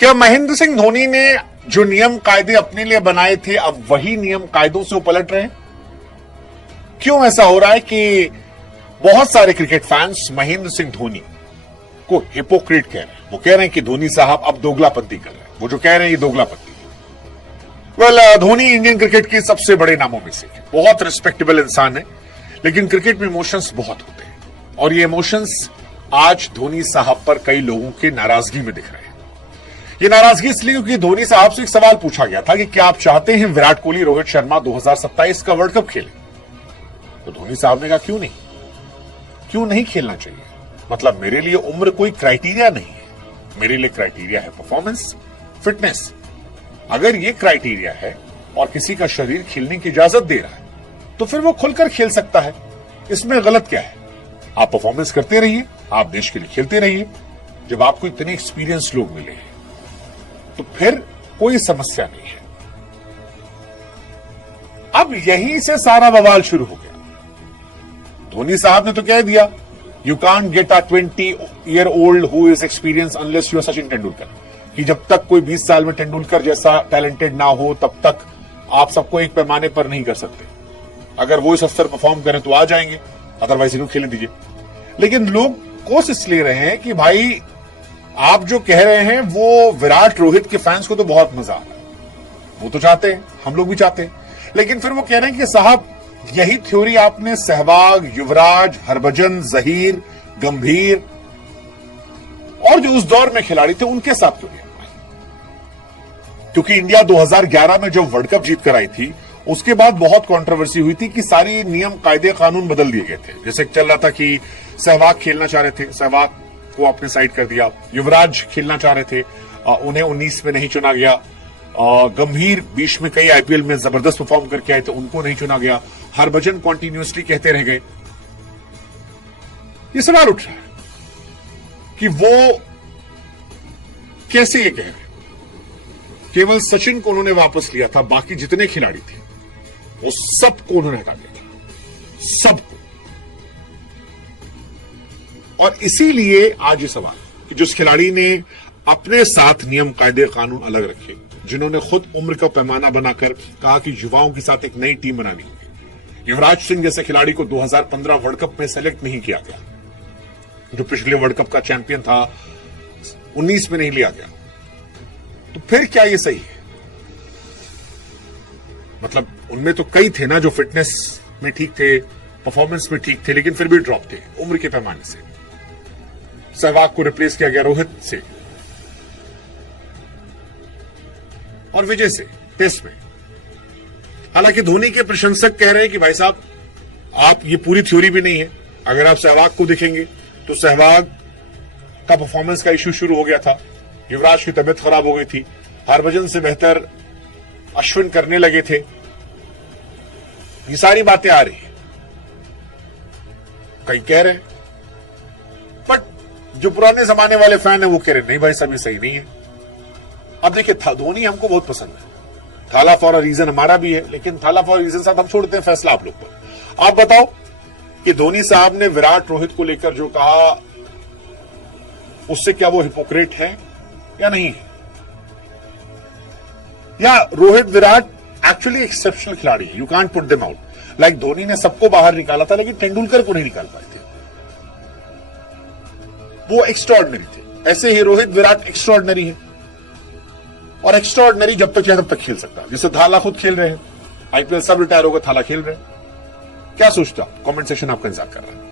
क्या महेंद्र सिंह धोनी ने जो नियम कायदे अपने लिए बनाए थे अब वही नियम कायदों से वो पलट रहे हैं? क्यों ऐसा हो रहा है कि बहुत सारे क्रिकेट फैंस महेंद्र सिंह धोनी को हिपोक्रेट कह रहे हैं? वो कह रहे हैं कि धोनी साहब अब दोगलापंती कर रहे हैं। वो जो कह रहे हैं ये दोगलापंती है। वेल, धोनी इंडियन क्रिकेट के सबसे बड़े नामों में से बहुत रिस्पेक्टेबल इंसान है, लेकिन क्रिकेट में इमोशंस बहुत होते हैं और ये इमोशंस आज धोनी साहब पर कई लोगों के नाराजगी में दिख रहे हैं। ये नाराजगी इसलिए क्योंकि धोनी साहब से एक सवाल पूछा गया था कि क्या आप चाहते हैं विराट कोहली रोहित शर्मा 2027 का वर्ल्ड कप खेले? तो धोनी साहब ने कहा क्यों नहीं खेलना चाहिए। मतलब मेरे लिए उम्र कोई क्राइटेरिया नहीं है, मेरे लिए क्राइटेरिया है परफॉर्मेंस, फिटनेस। अगर ये क्राइटेरिया है और किसी का शरीर खेलने की इजाजत दे रहा है तो फिर वो खुलकर खेल सकता है। इसमें गलत क्या है? आप परफॉर्मेंस करते रहिए, आप देश के लिए खेलते रहिए। जब आपको इतने एक्सपीरियंस लोग मिले हैं तो फिर कोई समस्या नहीं है। अब यहीं से सारा बवाल शुरू हो गया। धोनी साहब ने तो कह दिया, you can't get a 20-year-old who is experience unless you are Sachin Tendulkar, कि जब तक कोई 20 साल में तेंदुलकर जैसा टैलेंटेड ना हो तब तक आप सबको एक पैमाने पर नहीं कर सकते। अगर वो इस स्तर परफॉर्म करें तो आ जाएंगे, अदरवाइज इनको खेलने दीजिए। लेकिन लोग कोशिश ले रहे हैं कि भाई आप जो कह रहे हैं वो विराट रोहित के फैंस को तो बहुत मजा आ रहा है, वो तो चाहते हैं, हम लोग भी चाहते हैं। लेकिन फिर वो कह रहे हैं कि साहब यही थ्योरी आपने सहवाग, युवराज, हरभजन, जहीर, गंभीर और जो उस दौर में खिलाड़ी थे उनके साथ क्यों नहीं अपनाई? क्योंकि इंडिया 2011 में जो वर्ल्ड कप जीत कर आई थी उसके बाद बहुत कंट्रोवर्सी हुई थी कि सारी नियम कायदे कानून बदल दिए गए थे। जैसे चल रहा था कि सहवाग खेलना चाह रहे थे, सहवाग को आपने साइड कर दिया। युवराज खेलना चाह रहे थे, उन्हें 19 में नहीं चुना गया। गंभीर 20 में कई आईपीएल में जबरदस्त परफॉर्म करके आए थे, उनको नहीं चुना गया। हरभजन कॉन्टिन्यूसली कहते रह गए। ये सवाल उठ रहा है कि वो कैसे ये कह रहे हैं। केवल सचिन को उन्होंने वापस लिया था, बाकी जितने खिलाड़ी थे वो सबको उन्होंने हटा दिया था, सबको। और इसीलिए आज ये सवाल कि जिस खिलाड़ी ने अपने साथ नियम कायदे कानून अलग रखे, जिन्होंने खुद उम्र का पैमाना बनाकर कहा कि युवाओं के साथ एक नई टीम बनानी होगी। युवराज सिंह जैसे खिलाड़ी को 2015 वर्ल्ड कप में सेलेक्ट नहीं किया गया, जो पिछले वर्ल्ड कप का चैंपियन था, 19 में नहीं लिया गया। तो फिर क्या ये सही है? मतलब उनमें तो कई थे ना जो फिटनेस में ठीक थे, परफॉर्मेंस में ठीक थे, लेकिन फिर भी ड्रॉप थे उम्र के पैमाने से। सहवाग को रिप्लेस किया गया रोहित से और विजय से टेस्ट में। हालांकि धोनी के प्रशंसक कह रहे हैं कि भाई साहब आप, ये पूरी थ्योरी भी नहीं है। अगर आप सहवाग को देखेंगे तो सहवाग का परफॉर्मेंस का इश्यू शुरू हो गया था, युवराज की तबीयत खराब हो गई थी, हरभजन से बेहतर अश्विन करने लगे थे। ये सारी बातें आ रही है, कई कह रहे हैं, बट जो पुराने जमाने वाले फैन है वो कह रहे नहीं भाई साहब ये सही नहीं है। अब देखिए, धोनी हमको बहुत पसंद है, थाला फॉर अ रीजन हमारा भी है, लेकिन थाला फॉर रीजन साहब हम छोड़ते हैं, फैसला आप लोग पर। आप बताओ कि धोनी साहब ने विराट रोहित को लेकर जो कहा उससे क्या वो हिपोक्रेट है या नहीं है? या रोहित विराट एक्चुअली एक्सेप्शनल खिलाड़ी है, you can't put them out. Like Dhoni ने सबको बाहर निकाला था लेकिन तेंदुलकर को नहीं निकाल पाए थे, वो एक्स्ट्राऑर्डिनरी थे। ऐसे ही रोहित विराट एक्स्ट्राऑर्डिनरी है, और एक्स्ट्राऑर्डिनरी जब तक चाहे तब तक खेल सकता है। जैसे थाला खुद खेल रहे हैं, आईपीएल सब रिटायर होगा, थाला खेल रहे हैं। क्या सोचते हो आप? कमेंट सेक्शन आपका इंतजार कर रहा है।